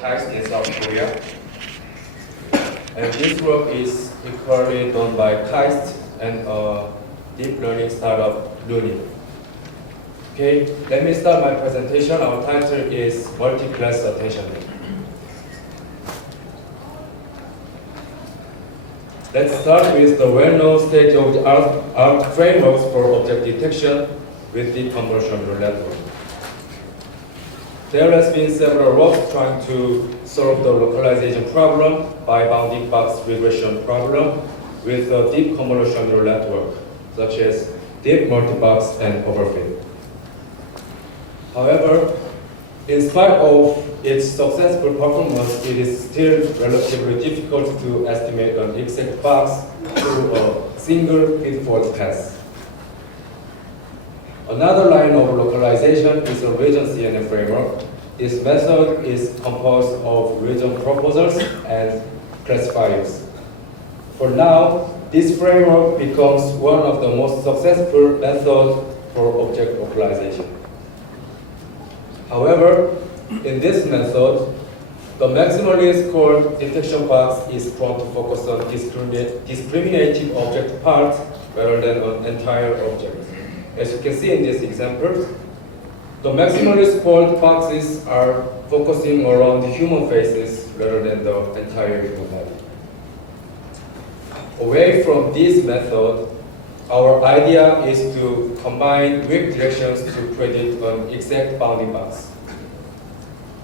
LunitKaist in South Korea. And this work is equally done by Kaist and a deep learning startup, Lunit. Okay, let me start my presentation. Our title is Multi-Class AttentionNet. Let's start with the well-known state-of-the-art frameworks for object detection with deep convolutional neural network. There has been several works trying to solve the localization problem by bounding box regression problem with a deep convolutional neural network, such as deep multibox and overfit. However, in spite of its successful performance, it is still relatively difficult to estimate an exact box through a single feed-forward pass. Another line of localization is a region CNN framework. This method is composed of region proposals and classifiers. For now, this framework becomes one of the most successful methods for object localization. However, in this method, the maximally scored detection box is prone to focus on discriminating object parts rather than an entire object. As you can see in this example, the maximally scored boxes are focusing around human faces rather than the entire human body. Away from this method, our idea is to combine weak directions to predict an exact bounding box,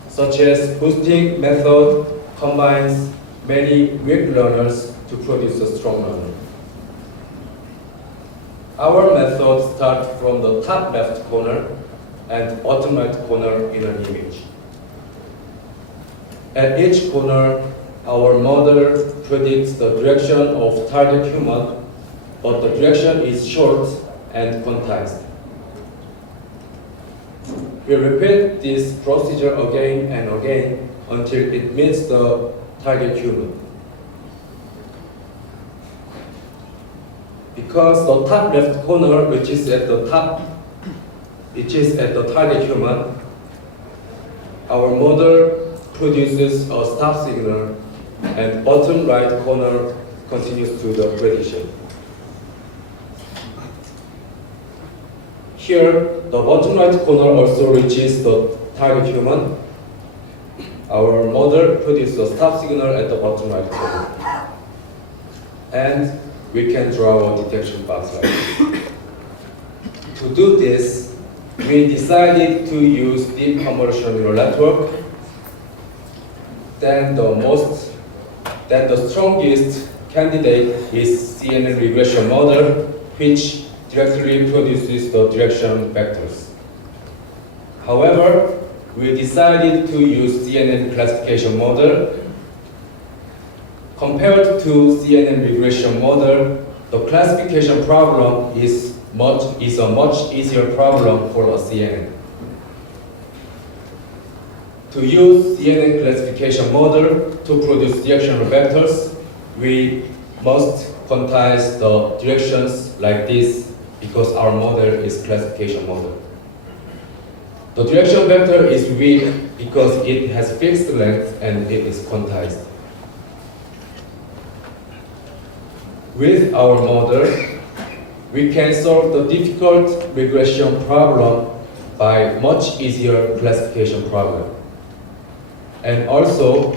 such as boosting method combines many weak learners to produce a strong learner. Our method starts from the top left corner and bottom right corner in an image. At each corner, our model predicts the direction of target human, but the direction is short and quantized. We repeat this procedure again and again until it meets the target human. Because the top left corner, which is at the target human, our model produces a stop signal, and bottom right corner continues to the prediction. Here, the bottom right corner also reaches the target human. Our model produces a stop signal at the bottom right corner. And we can draw a detection box like this. To do this, we decided to use deep convolutional neural network. Then the strongest candidate is CNN regression model, which directly produces the direction vectors. However, we decided to use CNN classification model. Compared to CNN regression model, the classification problem is a much easier problem for a CNN. To use CNN classification model to produce directional vectors, we must quantize the directions like this because our model is classification model. The direction vector is weak because it has fixed length and it is quantized. With our model, we can solve the difficult regression problem by much easier classification problem. And also,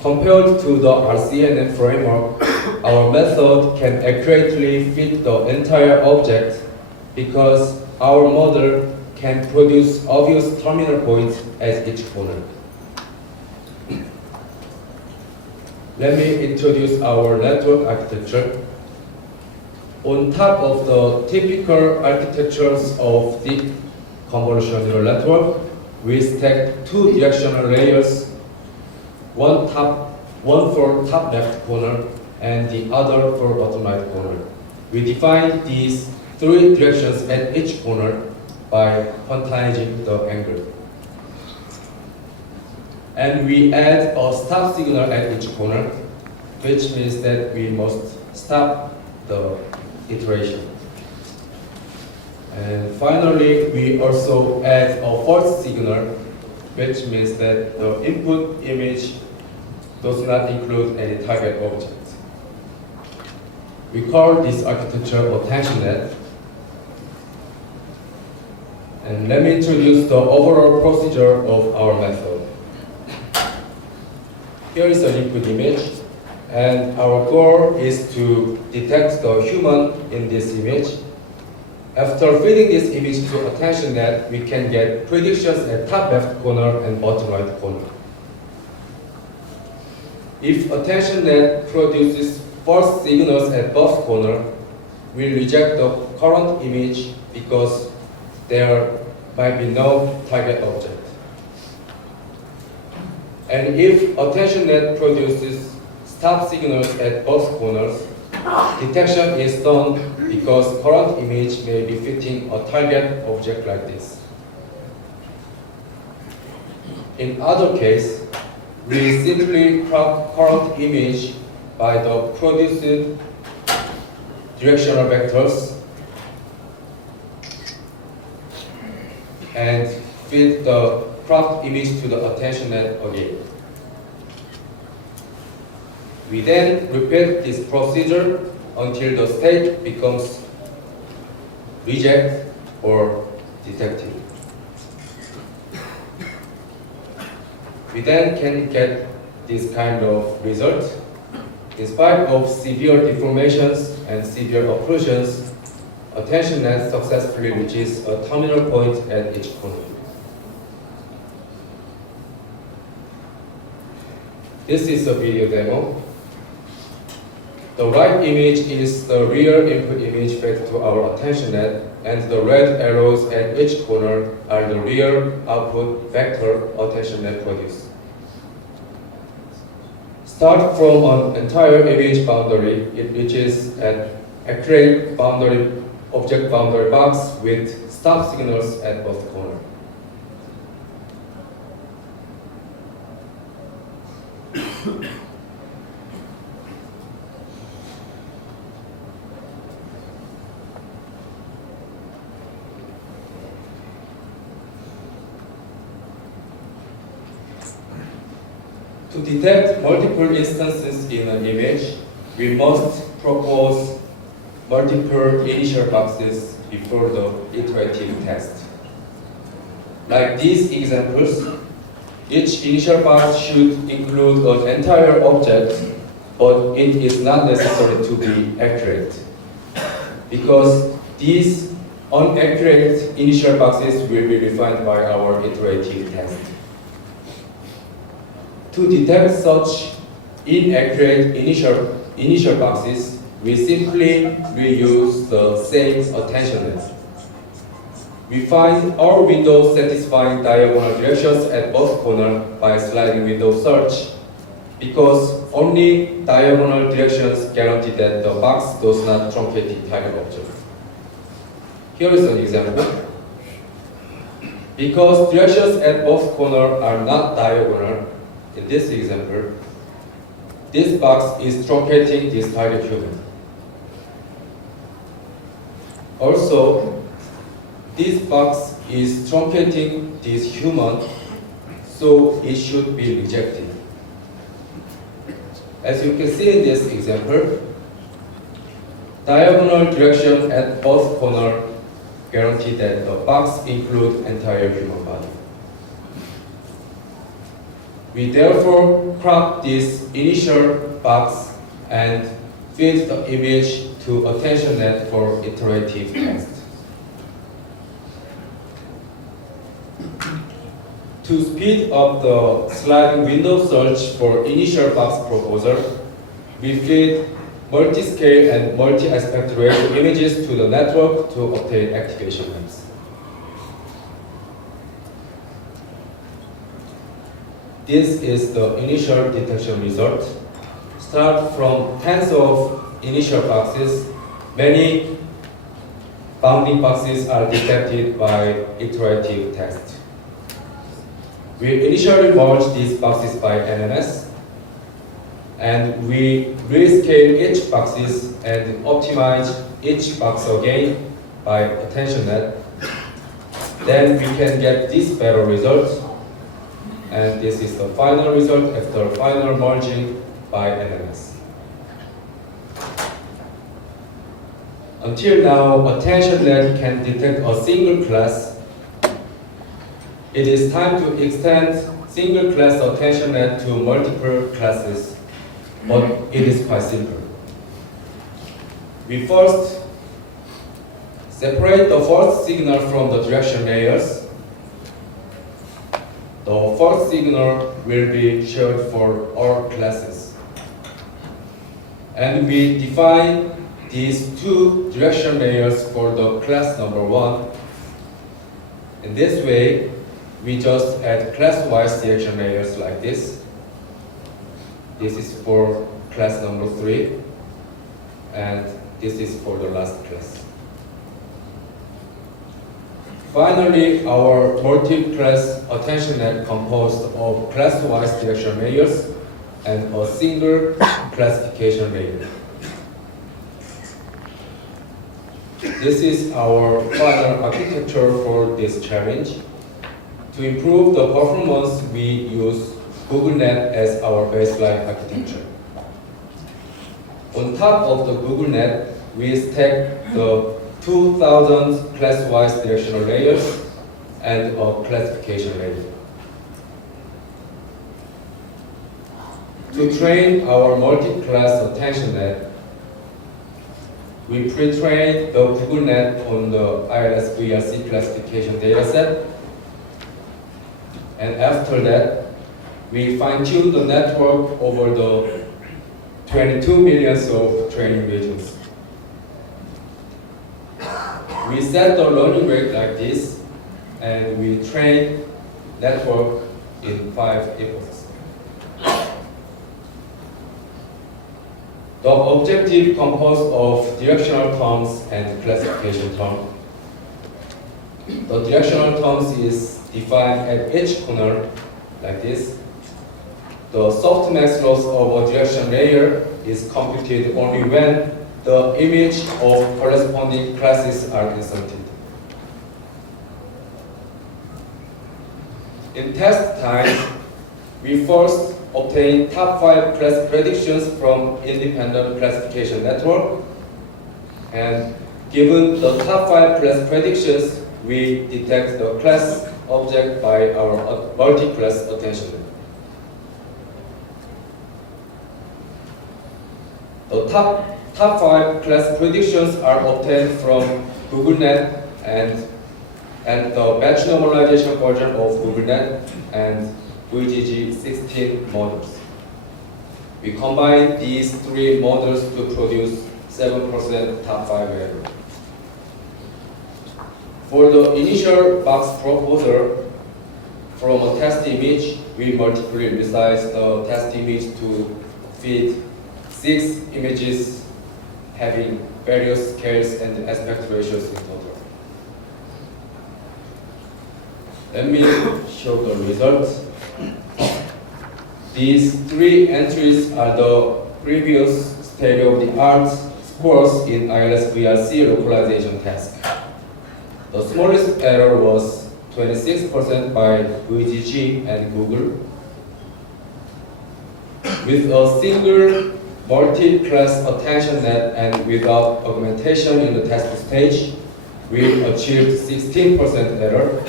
compared to the RCNN framework, our method can accurately fit the entire object because our model can produce obvious terminal points at each corner. Let me introduce our network architecture. On top of the typical architectures of deep convolutional neural network, we stack two directional layers, one for top left corner and the other for bottom right corner. We define these three directions at each corner by quantizing the angle. And we add a stop signal at each corner, which means that we must stop the iteration. And finally, we also add a false signal which means that the input image does not include any target object. We call this architecture AttentionNet. And let me introduce the overall procedure of our method. Here is an input image, and our goal is to detect the human in this image. After feeding this image to AttentionNet, we can get predictions at top left corner and bottom right corner. If AttentionNet produces false signals at both corners, we reject the current image because there might be no target object. And if AttentionNet produces stop signals at both corners, detection is done because current image may be fitting a target object like this. In other case, we simply crop current image by the produced directional vectors and feed the cropped image to the AttentionNet again. We then repeat this procedure until the state becomes reject or detected. We then can get this kind of result. In spite of severe deformations and severe occlusions, AttentionNet successfully reaches a terminal point at each corner. This is a video demo. The right image is the real input image fed to our AttentionNet, and the red arrows at each corner are the real output vector AttentionNet produces. Start from an entire image boundary, it reaches an accurate object boundary box with stop signals at both corners. To detect multiple instances in an image, we must propose multiple initial boxes before the iterative test. Like these examples, each initial box should include an entire object, but it is not necessary to be accurate, because these inaccurate initial boxes will be refined by our iterative test. To detect such inaccurate initial boxes, we simply reuse the same AttentionNet. We find all windows satisfying diagonal directions at both corners by sliding window search, because only diagonal directions guarantee that the box does not truncate the target object. Here is an example. Because directions at both corners are not diagonal, in this example, this box is truncating this target human. Also, this box is truncating this human, so it should be rejected. As you can see in this example, diagonal direction at both corners guarantee that the box includes entire human body. We therefore crop this initial box and feed the image to AttentionNet for iterative test. To speed up the sliding window search for initial box proposal, we feed multi-scale and multi-aspect ratio images to the network to obtain activation maps. This is the initial detection result. Start from tens of initial boxes. Many bounding boxes are detected by iterative test. We initially merge these boxes by NMS, and we rescale each boxes and optimize each box again by AttentionNet. Then we can get this better result. And this is the final result after final merging by LMS. Until now, AttentionNet can detect a single class. It is time to extend single class AttentionNet to multiple classes, but it is quite simple. We first separate the first signal from the direction layers. The first signal will be shared for all classes. And we define these two direction layers for the class number 1. In this way, we just add class-wise direction layers like this. This is for class number 3, and this is for the last class. Finally, our multi-class AttentionNet composed of class-wise direction layers and a single classification layer. This is our final architecture for this challenge. To improve the performance, we use GoogleNet as our baseline architecture. On top of the GoogleNet, we stack the 2,000 class-wise directional layers and a classification layer. To train our multi-class AttentionNet, we pre-trained the GoogleNet on the ILS VRC classification dataset, and after that, we fine-tuned the network over the 22 million of training regions. We set the learning rate like this, and we train network in 5 epochs. The objective composed of directional terms and classification term. The directional terms is defined at each corner like this. The softmax loss of a direction layer is computed only when the image of corresponding classes are inserted. In test time, we first obtain top 5 class predictions from independent classification network, and given the top 5 class predictions, we detect the class object by our multi-class AttentionNet. The top 5 class predictions are obtained from GoogleNet and the batch normalization version of GoogleNet and VGG 16 models. We combine these 3 models to produce 7% top 5 value. For the initial box proposal, from a test image, we multiply resize the test image to fit 6 images having various scales and aspect ratios in total. Let me show the results. These 3 entries are the previous state-of-the-art scores in ILS VRC localization task. The smallest error was 26% by VGG and Google. With a single multi-class AttentionNet and without augmentation in the test stage, we achieved 16% error.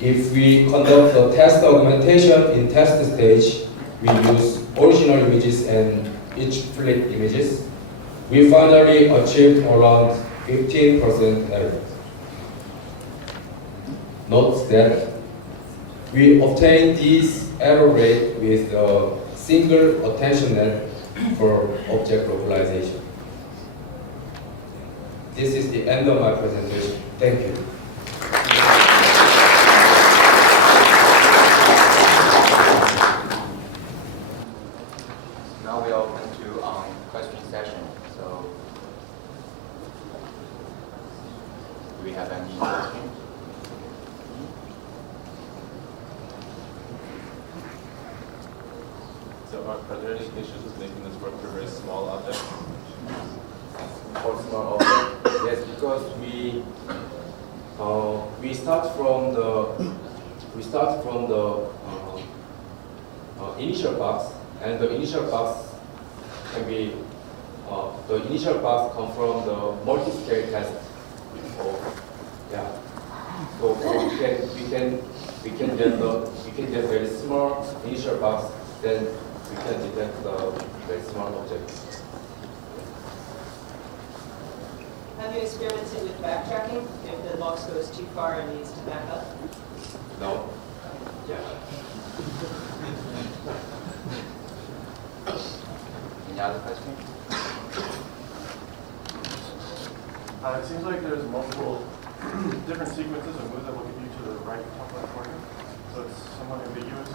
If we conduct the test augmentation in test stage, we use original images and each flip images. We finally achieved around 15% error. Note that we obtained this error rate with a single AttentionNet for object localization. This is the end of my presentation. Thank you. Now we are open to question session. So, do we have any questions? So are there any issues with making this work for very small objects? For small object, yes, because we we start from the initial box, and the initial box can be the initial box come from the multi-scale test. So yeah, so we can get very small initial box, then we can detect the very small object. Have you experimented with backtracking if the box goes too far and needs to back up? No. Yeah. Any other question? It seems like there's multiple different sequences of moves that will get you to the right top left corner. So it's somewhat ambiguous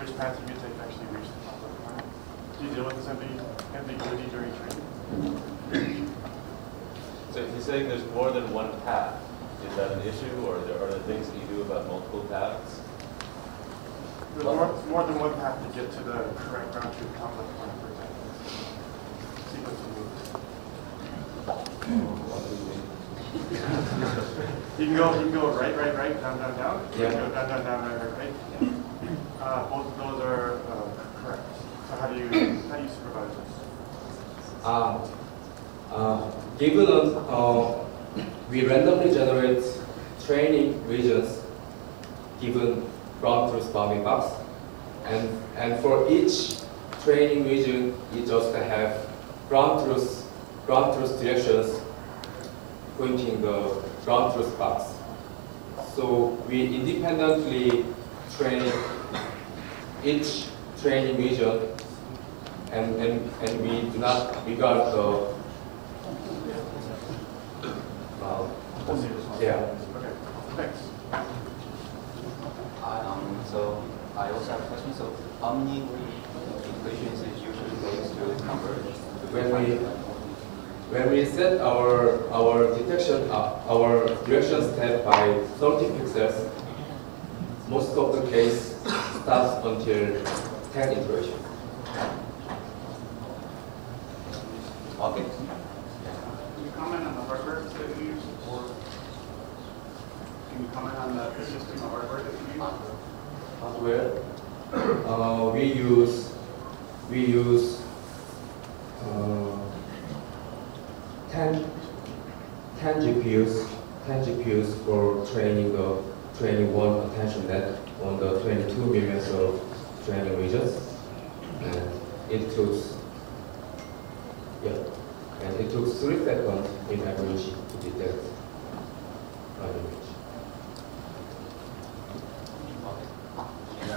which path you take to actually reach the top left corner. Do you deal with this ambiguity during training? So if you're saying there's more than one path, is that an issue, or are there things that you do about multiple paths? There's more than one path to get to the correct round trip top left corner, for example. Sequence of moves. You can go right, down, down. You Yeah. can go down, right. Both of those are correct. So how do you supervise this? Given we randomly generate training regions given ground truth bounding box, and for each training region, you just have ground truth directions pointing the ground truth box. So we independently train each training region, and we do not regard the yeah. Okay, thanks. So I also have a question. So how many equations is usually goes to converge? When we set our detection our direction step by 30 pixels, most of the case starts until 10 iteration. Okay. Can you comment on the hardware that you use, or can you comment on the system of hardware that you use? Hardware, we use 10 GPUs for training one AttentionNet on the 22 million of training regions, and it took 3 seconds in average to detect an image. And